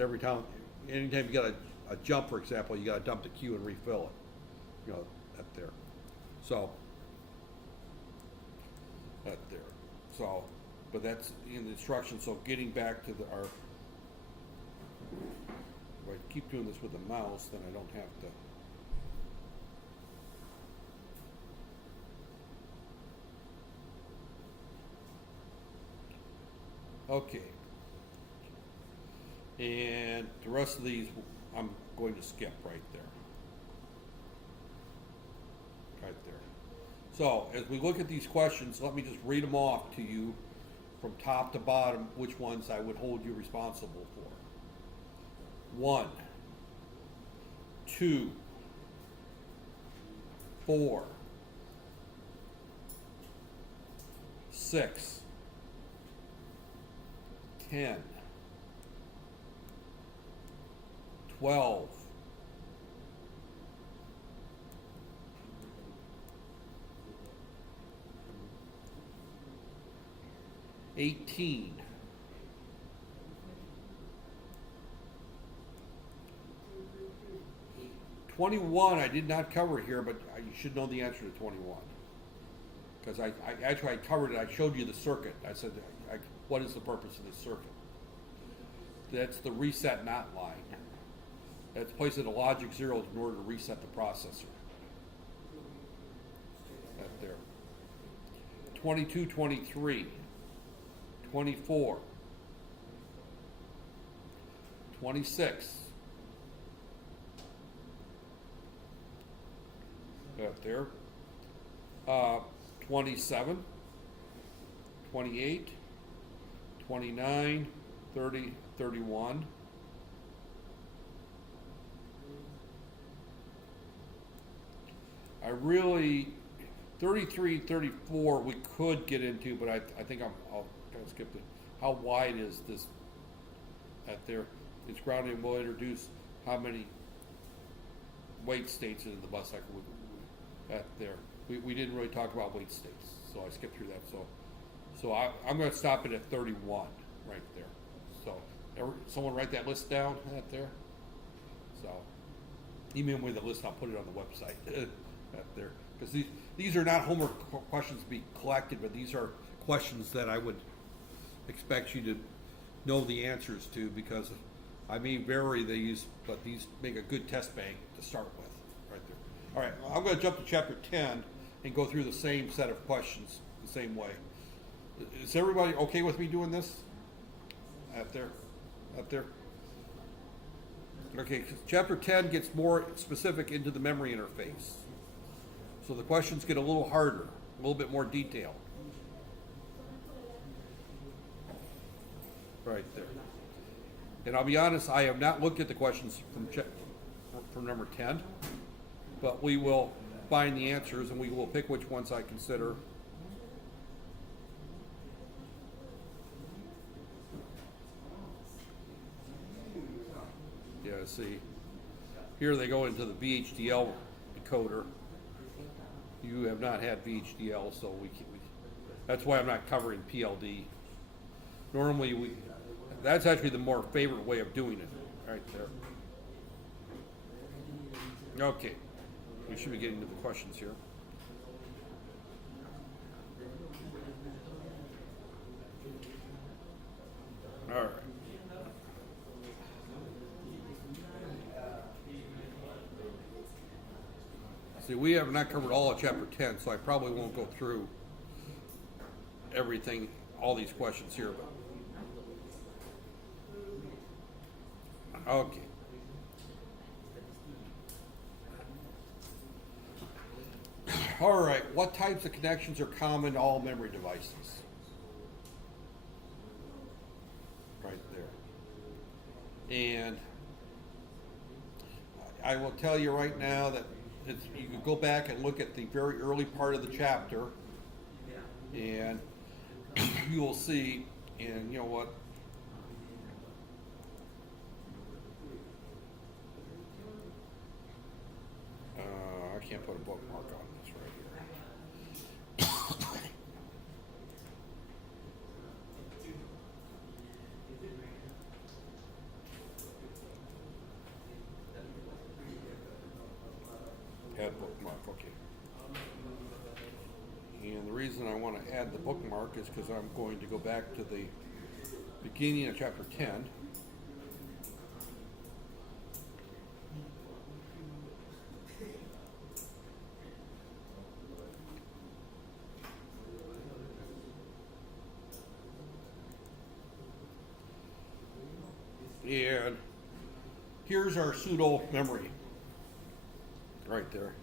anytime you got a jump, for example, you got to dump the queue and refill it. Up there. So that there. So, but that's in the instructions. So getting back to if I keep doing this with the mouse, then I don't have to. Okay. And the rest of these, I'm going to skip right there. Right there. So, as we look at these questions, let me just read them off to you from top to bottom, which ones I would hold you responsible for. 1, 2, 4, 6, 10, 12, 18, 21. I did not cover here, but you should know the answer to 21, because I actually covered it. I showed you the circuit. I said, what is the purpose of this circuit? That's the reset not line. That's placing the logic zeros in order to reset the processor. That there. 22, 23, 24, 26. That there. 27, 28, 29, 30, 31. I really, 33, 34 we could get into, but I think I'll kind of skip it. How wide is this at there? It's grounding will introduce how many wait states into the bus cycle at there. We didn't really talk about wait states, so I skipped through that. So I'm going to stop it at 31 right there. So someone write that list down at there. So email me the list, I'll put it on the website at there. Because these are not homework questions to be collected, but these are questions that I would expect you to know the answers to, because I may vary these, but these make a good test bank to start with right there. All right, well, I'm going to jump to chapter 10 and go through the same set of questions the same way. Is everybody okay with me doing this? At there? Okay, chapter 10 gets more specific into the memory interface. So the questions get a little harder, a little bit more detailed. Right there. And I'll be honest, I have not looked at the questions from number 10, but we will find the answers and we will pick which ones I consider. Yeah, see, here they go into the VHDL decoder. You have not had VHDL, so that's why I'm not covering PLD. Normally, that's actually the more favorite way of doing it, right there. Okay, we should be getting to the questions here. See, we have not covered all of chapter 10, so I probably won't go through everything, all these questions here. But okay. All right, what types of connections are common to all memory devices? Right there. And I will tell you right now that you can go back and look at the very early part of the chapter, and you will see, and you know what? I can't put a bookmark on this right here. Add bookmark, okay. And the reason I want to add the bookmark is because I'm going to go back to the beginning of chapter 10. And here's our pseudo memory right there.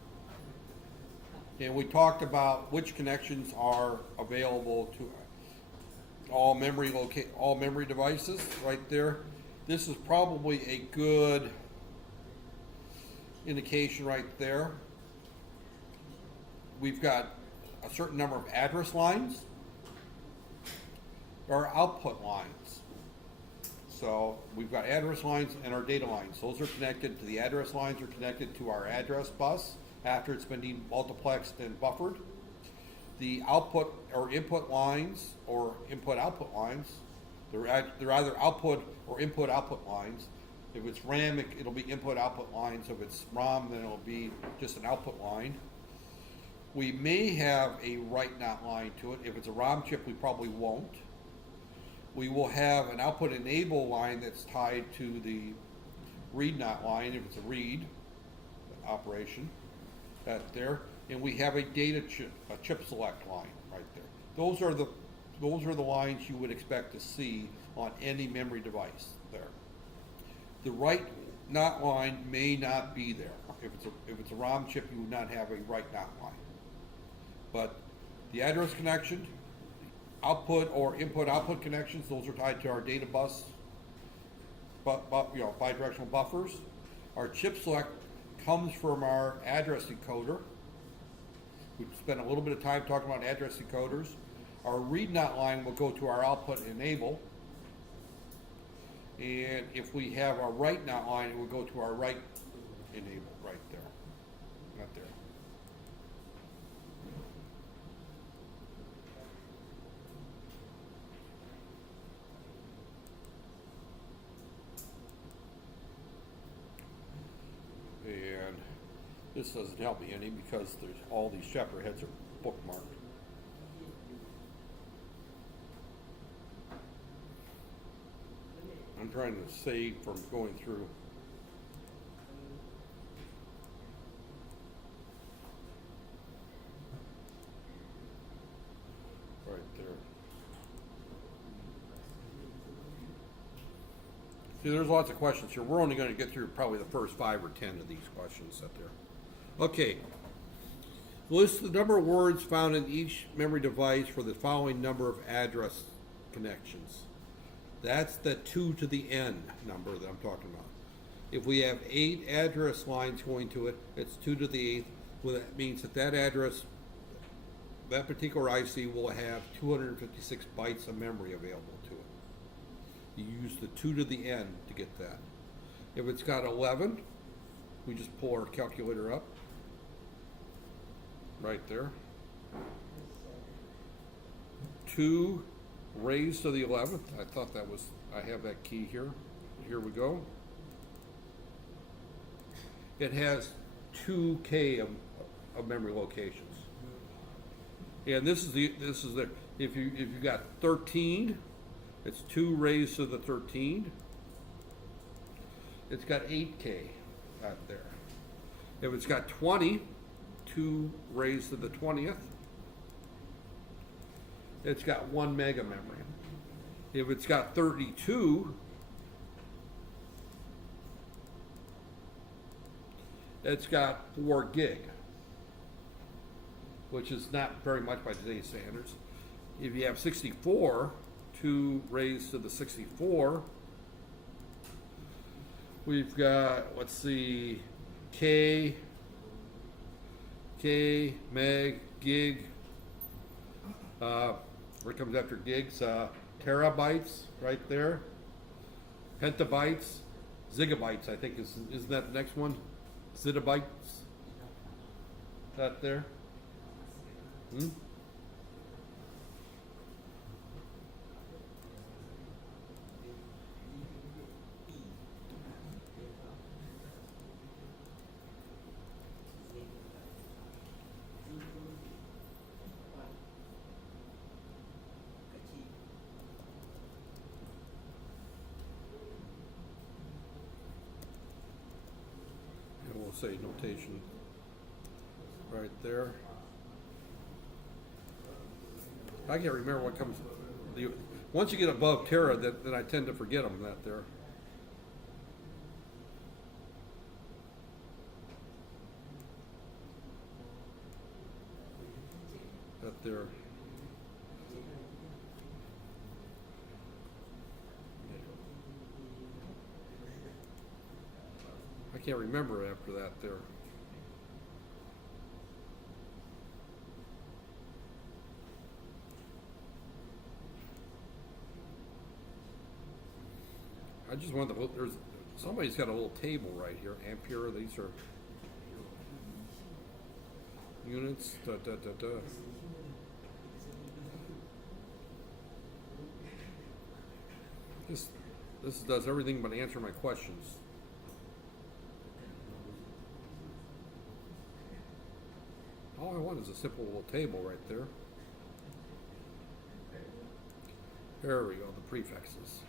And we talked about which connections are available to all memory devices right there. This is probably a good indication right there. We've got a certain number of address lines or output lines. So we've got address lines and our data lines. Those are connected to the address lines are connected to our address bus after it's been demultiplexed and buffered. The output or input lines or input-output lines, they're either output or input-output lines. If it's RAM, it'll be input-output lines. If it's ROM, then it'll be just an output line. We may have a write-not line to it. If it's a ROM chip, we probably won't. We will have an output enable line that's tied to the read-not line if it's a read operation. That there, and we have a data chip, a chip select line right there. Those are the lines you would expect to see on any memory device there. The write-not line may not be there. If it's a ROM chip, you would not have a write-not line. But the address connection, output or input-output connections, those are tied to our data bus, bidirectional buffers. Our chip select comes from our address decoder. We spent a little bit of time talking about address decoders. Our read-not line will go to our output enable. And if we have our write-not line, it will go to our write enable right there. Not there. And this doesn't help me any because there's all these chapter heads are bookmarked. I'm trying to save from going through. Right there. See, there's lots of questions here. We're only going to get through probably the first 5 or 10 of these questions up there. Okay. List the number of words found in each memory device for the following number of address connections. That's the 2 to the n number that I'm talking about. If we have 8 address lines going to it, it's 2 to the 8th. Well, that means that address, that particular IC will have 256 bytes of memory available to it. You use the 2 to the n to get that. If it's got 11, we just pull our calculator up. Right there. 2 raised to the 11th. I thought that was, I have that key here. Here we go. It has 2K of memory locations. And this is the if you got 13, it's 2 raised to the 13. It's got 8K out there. If it's got 20, 2 raised to the 20th. It's got 1 mega memory. If it's got 32, it's got 4 gig, which is not very much by today's standards. If you have 64, 2 raised to the 64, we've got, let's see, K, meg, gig, where it comes after gigs, terabytes right there, petabytes, gigabytes, I think isn't that the next one? Zettabytes, that there? We'll say notation right there. I can't remember what comes. Once you get above tera, then I tend to forget them. That there. That there. I can't remember after that there. I just want there's somebody's got a little table right here. Ampere, these are units. This does everything but answer my questions. All I want is a simple little table right there. There we go, the prefixes.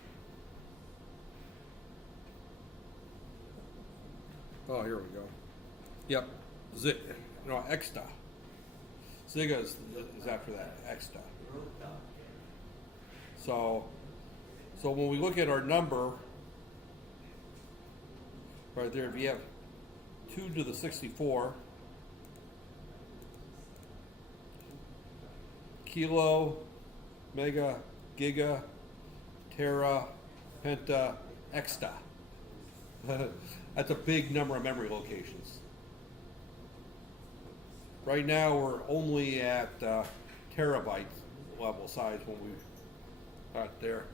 Oh, here we go. Yep, exta. Ziga is after that, exta. So when we look at our number, right there, if you have 2 to the 64, kilo, mega, giga, tera, penta, exta. That's a big number of memory locations. Right now we're only at terabyte level size when we got there.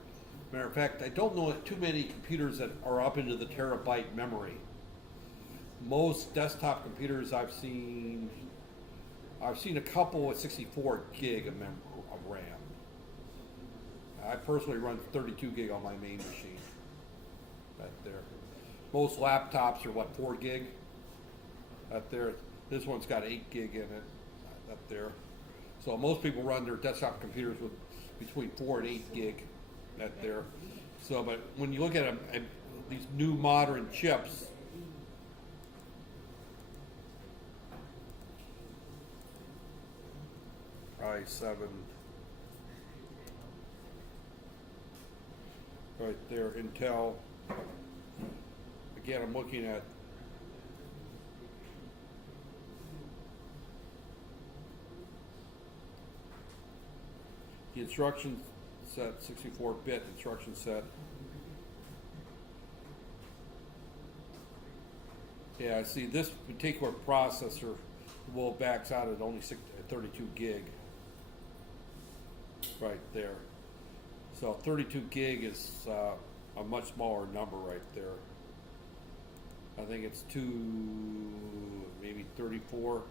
Matter of fact, I don't know too many computers that are up into the terabyte memory. Most desktop computers I've seen a couple with 64 gig of RAM. I personally run 32 gig on my main machine. Right there. Most laptops are 4 gig? Up there. This one's got 8 gig in it. Up there. So most people run their desktop computers with between 4 and 8 gig. Up there. So, but when you look at these new modern chips, i7 right there, Intel. Again, I'm looking at the instruction set, 64-bit instruction set. Yeah, I see this particular processor will backs out at only 32 gig. Right there. So 32 gig is a much smaller number right there. I think it's maybe 34.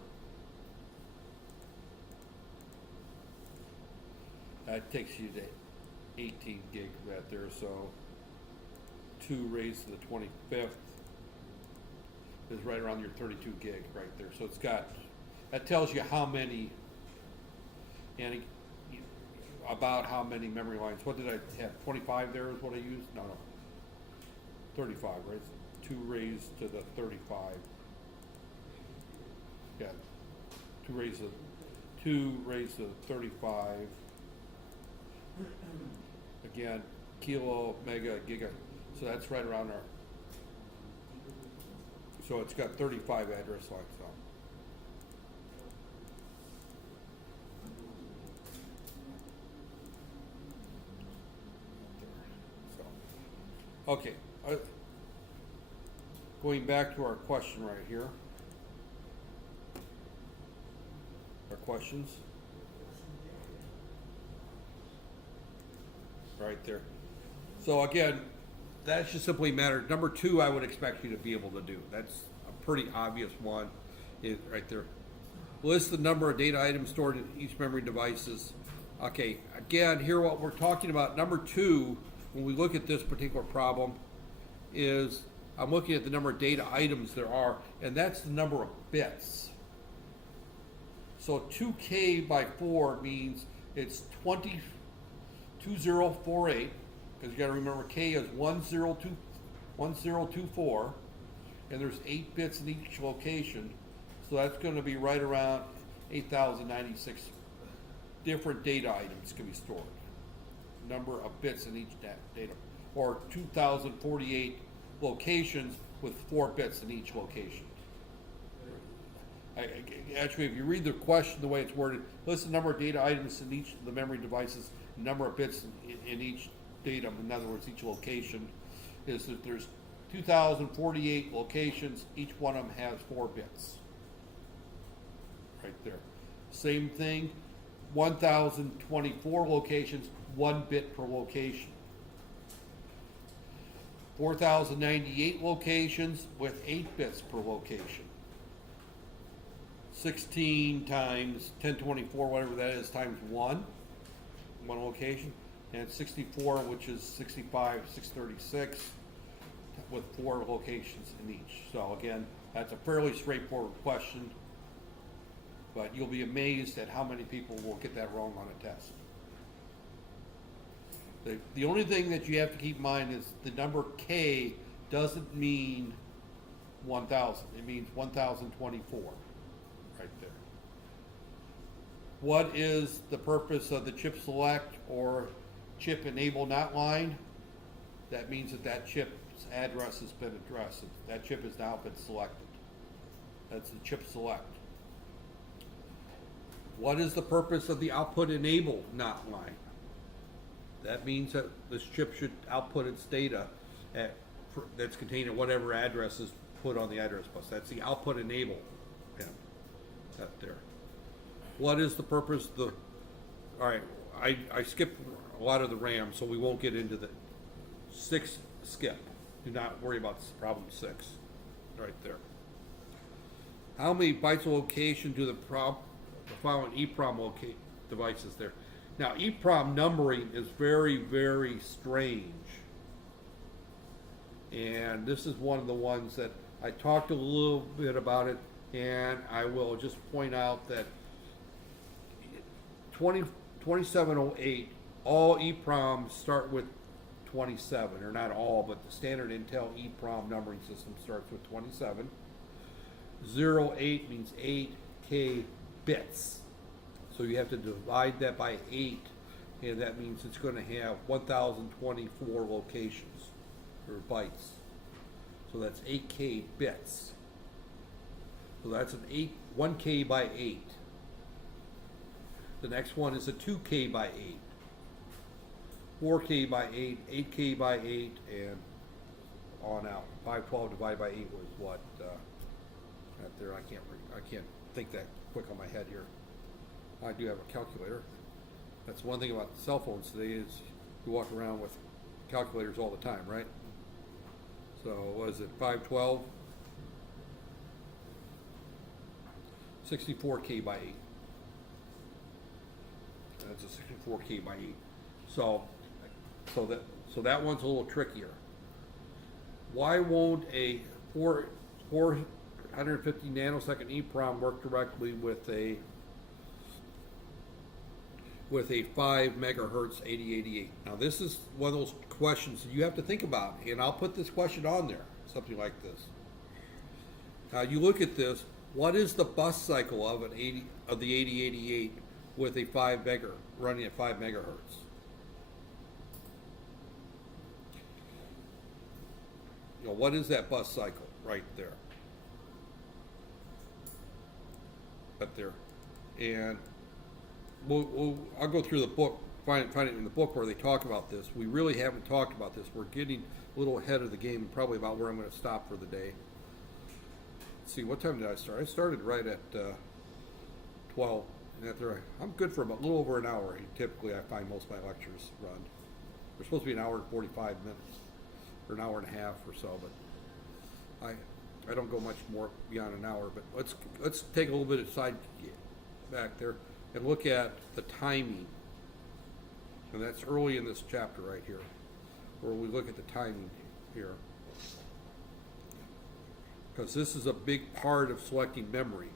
That takes you to 18 gig right there. So 2 raised to the 25th is right around your 32 gig right there. So it's got, that tells you how many, and about how many memory lines. What did I have? 25 there is what I used? No. 35, right? 2 raised to the 35. Yeah. 2 raised to 35. Again, kilo, mega, giga. So that's right around there. So it's got 35 address lines now. So, okay. Going back to our question right here. Our questions. Right there. So again, that should simply matter. Number 2, I would expect you to be able to do. That's a pretty obvious one, right there. List the number of data items stored in each memory devices. Okay, again, here what we're talking about, number 2, when we look at this particular problem, is I'm looking at the number of data items there are, and that's the number of bits. So 2K by 4 means it's 2048, because you got to remember K is 1024, and there's 8 bits in each location, so that's going to be right around 8,096 different data items can be stored. Number of bits in each data, or 2,048 locations with 4 bits in each location. Actually, if you read the question the way it's worded, list the number of data items in each of the memory devices, number of bits in each datum, in other words, each location, is that there's 2,048 locations, each one of them has 4 bits. Right there. Same thing, 1,024 locations, 1 bit per location. 4,098 locations with 8 bits per location. 16 times 1024, whatever that is, times 1 location, and 64, which is 65, 636, with 4 locations in each. So again, that's a fairly straightforward question, but you'll be amazed at how many people will get that wrong on a test. The only thing that you have to keep in mind is the number K doesn't mean 1,000. It means 1,024. Right there. What is the purpose of the chip select or chip enable not line? That means that that chip's address has been addressed. That chip has now been selected. That's the chip select. What is the purpose of the output enable not line? That means that this chip should output its data that's contained at whatever address is put on the address bus. That's the output enable pin. That there. What is the purpose of the, all right, I skipped a lot of the RAM, so we won't get into the 6 skip. Do not worry about problem 6, right there. How many bytes of location do the following EEPROM devices there? Now, EEPROM numbering is very, very strange. And this is one of the ones that I talked a little bit about it, and I will just point out that 2708, all EEPROMs start with 27, or not all, but the standard Intel EEPROM numbering system starts with 27. 08 means 8K bits. So you have to divide that by 8, and that means it's going to have 1,024 locations, or bytes. So that's 8K bits. So that's an 1K by 8. The next one is a 2K by 8. 4K by 8, 8K by 8, and on out. 512 divided by 8 was what? Right there, I can't think that quick on my head here. I do have a calculator. That's one thing about cell phones today is you walk around with calculators all the time, right? So what is it, 512? 64K by 8. That's a 64K by 8. So that one's a little trickier. Why won't a 450 nanosecond EEPROM work directly with a 5 megahertz 8088? Now this is one of those questions that you have to think about, and I'll put this question on there, something like this. You look at this, What is the bus cycle of the 8088 with a running at 5 megahertz? What is that bus cycle right there? Right there. And I'll go through the book, find it in the book where they talk about this. We really haven't talked about this. We're getting a little ahead of the game, probably about where I'm going to stop for the day. Let's see, what time did I start? I started right at 12. And I'm good for about a little over an hour. Typically, I find most of my lectures run. They're supposed to be an hour and 45 minutes, or an hour and a half or so, but I don't go much more beyond an hour. But let's take a little bit of side back there and look at the timing. And that's early in this chapter right here, where we look at the timing here. Because this is a big part of selecting memory.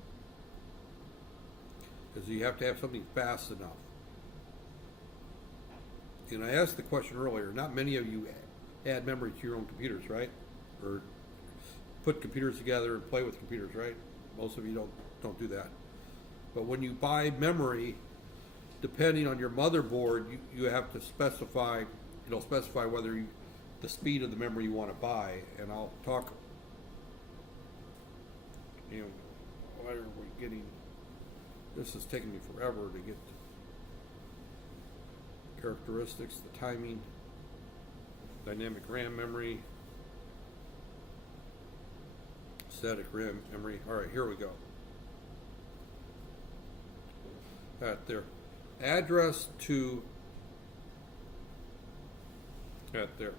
Because you have to have something fast enough. And I asked the question earlier, not many of you add memory to your own computers, right? Or put computers together and play with computers, right? Most of you don't do that. But when you buy memory, depending on your motherboard, you have to specify, it'll specify whether the speed of the memory you want to buy. And I'll talk, why are we getting, this is taking me forever to get characteristics, the timing, dynamic RAM memory, static RAM memory. All right, here we go. That there. Address to that there.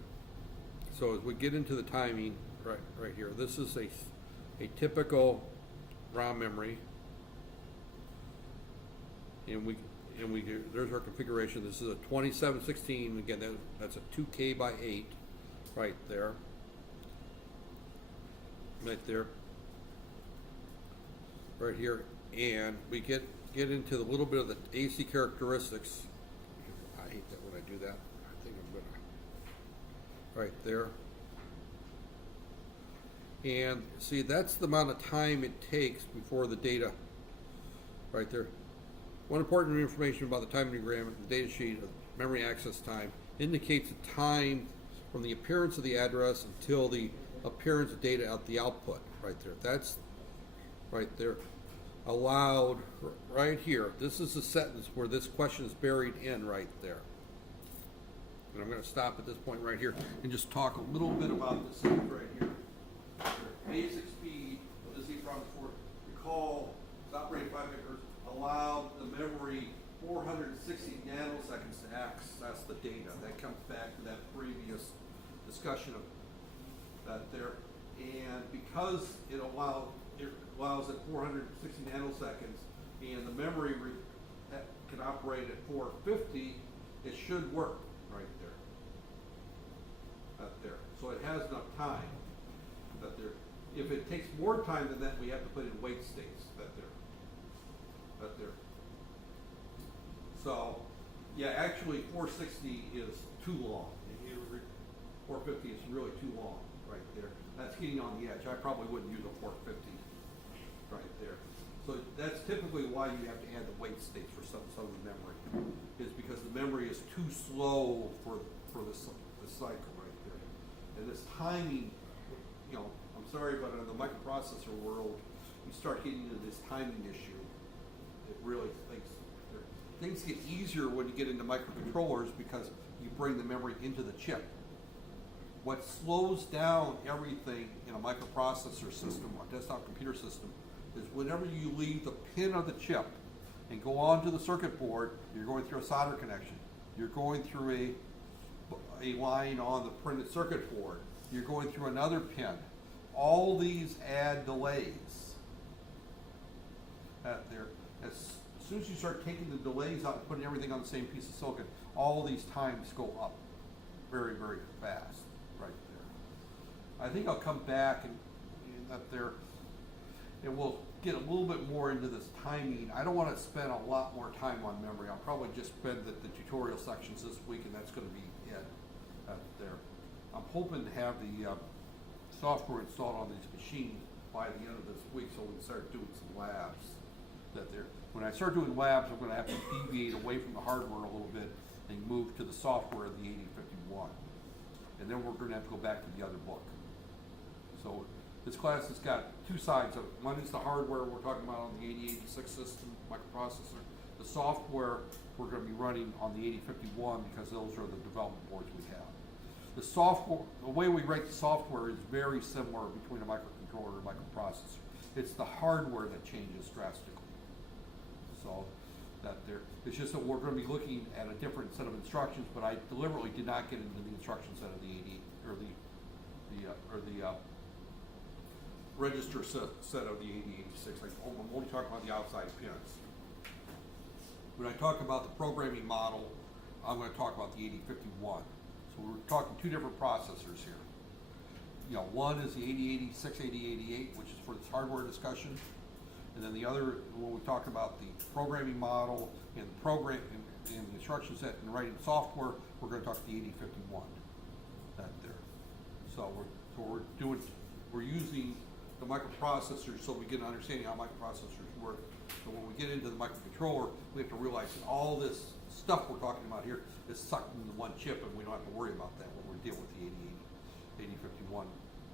So as we get into the timing, right here, this is a typical ROM memory, and there's our configuration. This is a 2716. Again, that's a 2K by 8, right there, right here, and we get into a little bit of the AC characteristics. I hate that when I do that. I think I'm gonna, right there. And see, that's the amount of time it takes before the data, right there. One important information about the timing diagram, the data sheet of memory access time indicates the time from the appearance of the address until the appearance of data at the output, right there. That's right there. Allowed right here. This is the sentence where this question is buried in right there. And I'm going to stop at this point right here and just talk a little bit about this right here. Basic speed of the Z from for recall is operated 5 megahertz, allowed the memory 460 nanoseconds to access the data. That comes back to that previous discussion of that there. And because it allows at 460 nanoseconds, and the memory can operate at 450, it should work right there. Right there. So it has enough time. That there. If it takes more time than that, we have to put in wait states. That there. That there. So, yeah, actually 460 is too long. 450 is really too long right there. That's getting on the edge. I probably wouldn't use a 450 right there. So that's typically why you have to add the wait states for some of the memory, is because the memory is too slow for the cycle right there. And this timing, I'm sorry, but in the microprocessor world, you start getting into this timing issue. It really things get easier when you get into microcontrollers because you bring the memory into the chip. What slows down everything in a microprocessor system, a desktop computer system, is whenever you leave the pin of the chip and go onto the circuit board, you're going through a solder connection. You're going through a line on the printed circuit board. You're going through another pin. All these add delays. As soon as you start taking the delays out and putting everything on the same piece of silicon, all these times go up very, very fast right there. I think I'll come back and we'll get a little bit more into this timing. I don't want to spend a lot more time on memory. I'll probably just spend the tutorial sections this week, and that's going to be it there. I'm hoping to have the software installed on these machines by the end of this week, so we can start doing some labs. When I start doing labs, I'm going to have to deviate away from the hardware a little bit and move to the software of the 8051. And then we're going to have to go back to the other book. So this class has got two sides of it. One is the hardware we're talking about on the 8086 system, microprocessor. The software we're going to be running on the 8051 because those are the development boards we have. The software, the way we write the software is very similar between a microcontroller and a microprocessor. It's the hardware that changes drastically. So it's just that we're going to be looking at a different set of instructions, but I deliberately did not get into the instruction set of the 80 or the register set of the 8086. I'm only talking about the outside pins. When I talk about the programming model, I'm going to talk about the 8051. So we're talking two different processors here. One is the 8086, 8088, which is for this hardware discussion. And then the other, when we talk about the programming model and the instruction set and writing software, we're going to talk the 8051. That there. So we're using the microprocessor so we get an understanding how microprocessors work. So when we get into the microcontroller, we have to realize that all this stuff we're talking about here is sucked into one chip, and we don't have to worry about that when we're dealing with the 8051,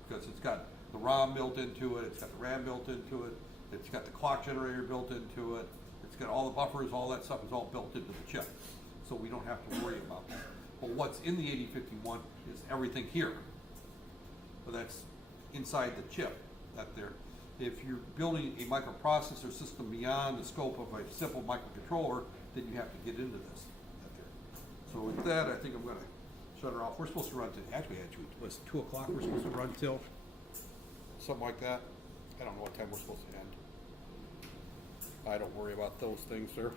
because it's got the ROM built into it, it's got the RAM built into it, it's got the clock generator built into it, it's got all the buffers, all that stuff is all built into the chip. So we don't have to worry about that. But what's in the 8051 is everything here. So that's inside the chip. If you're building a microprocessor system beyond the scope of a simple microcontroller, then you have to get into this. So with that, I think I'm going to shut her off. We're supposed to run to, actually, it was 2 o'clock we're supposed to run till, something like that. I don't know what time we're supposed to end. I don't worry about those things, sir.